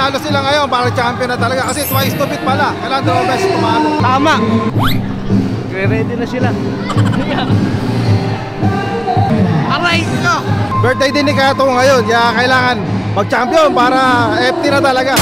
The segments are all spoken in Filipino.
manalo sila ngayon para champion na talaga. Kasi twice to beat pala. Kailangan dalawang beses tumalo. Tama. Ready na sila. Aray! Birthday din ni Kato ngayon. Kaya kailangan mag-champion para FT na talaga.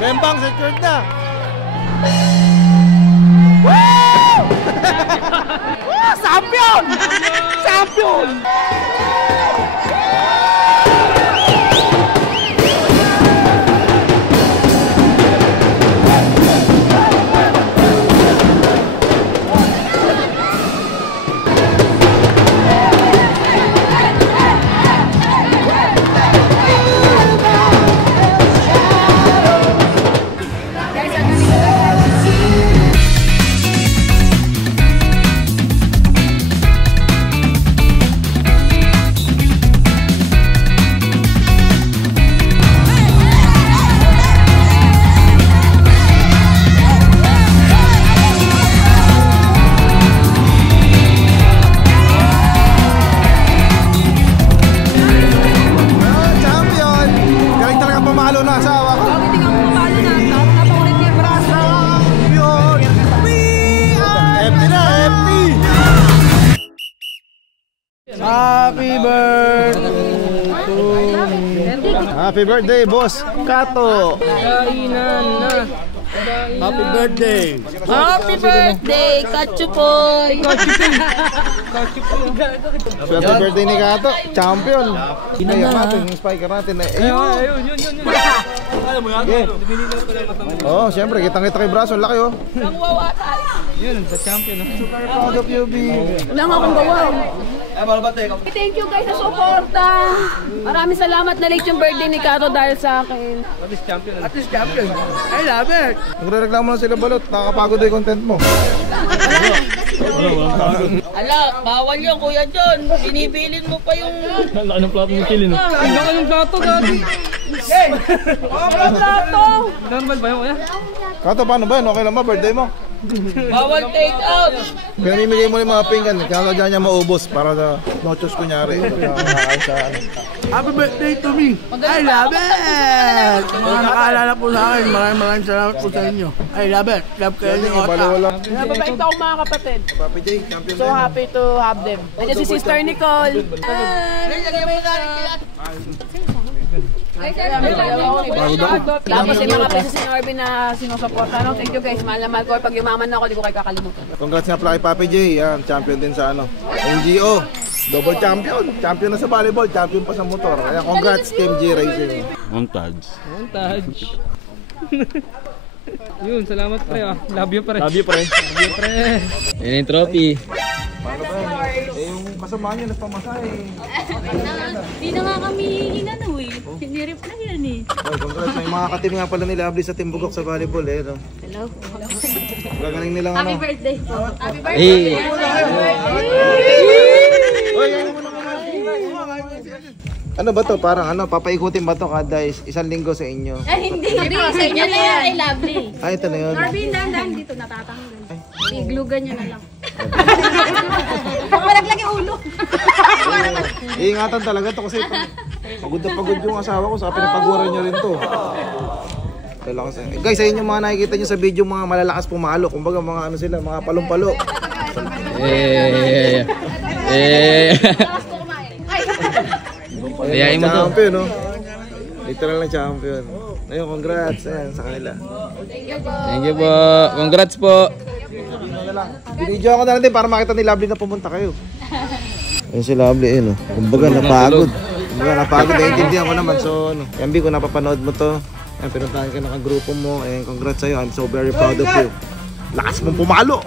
Bembang secured na. Oh, champion! Champion! Happy birthday to you. Happy birthday, boss Kato. Kainan na. Happy birthday! Happy birthday, Kachupoy! Happy birthday ni Kato, champion. Inayak natin yung spiker natin. Ayun, yun. Alam mo yan? Oh, syempre, kitang-kita kay braso, laki oh. Yun, the champion. Super proud of you, B. Wala nga akong gawa. Thank you guys sa suporta. Maraming salamat na late yung birthday ni Kato dahil sa akin. At least champion. I love it. Nagre-reklamo na sila balot, nakakapagod yung content mo. Ala, bawal yun Kuya John. Binibilin mo pa yung... Laki ng plato ng kilin. Laki ng plato, Gabi. Plato! Normal ba yun, Kuya? Kato, paano ba yun? Okay lang ba? Birthday mo? Bawal take out. Pinamimigay mo yung mga pinggan, kaya dyan niya maubos para sa nochos kunyari. Happy birthday to me! I love it! Mga nakaalala po sa akin, maraming salamat po sa inyo. I love it! Love kayo ni Ota. Mababait ako mga kapatid. Papi J, champion So happy to have them. Nandiyan si Sister Nicole. Tapos yung mga princess ni Norby na sinusuporta. Thank you guys, mahal na mahal ko. Pag yumaman ako, di ko kayo kakalimutan. Congrats nga pala kay Papi J, yan, champion din sa NGO. Double champion, champion na sa volleyball, champion pa sa motor. Kaya congrats Team G Racing. Montage. Yun, salamat pre ah. Love you pre. Love you pre. Yan yung trophy. Paano ba yun? Yung kasama nyo, nagpamasahe. Hindi na nga kami inano eh. Sinirip na yan eh. Ay, congrats. May mga katim nga pala nila Abli sa Team Bugok sa volleyball eh. No? Hello. Gagaling nilang Happy birthday po. Happy Hey. Ano ba to? Parang papaikutin ba to kada isang linggo sa inyo? Ay, hindi. Sa inyo na yan. Ay, lovely. Ay, ito na yun. Norby, dahan dito natatanggal. Iglugan niya na lang. Baka malaglag yung ulo. Iingatan talaga to kasi pagod na pagod yung asawa ko sa pinapaguran niya rin to. Talakas. Guys, sa inyo mga nakikita niyo sa video mga malalakas pumalo. Kumbaga mga ano sila, mga palong-palo. Ayayin mo to. Champion, no? Literal na champion. Ayun, congrats ayan, sa kanila. Thank you po. Congrats po. Binidyo ako na lang din para makita ni Lovely na pumunta kayo. Ayun si Lovely, no? Kumbaga napagod. Naiintindihan ko naman. So, yan B, kung napapanood mo to, yan, pinuntahan ka ng grupo mo. Ayun, congrats sa'yo. I'm so very proud of you. Lakas mong pumalo!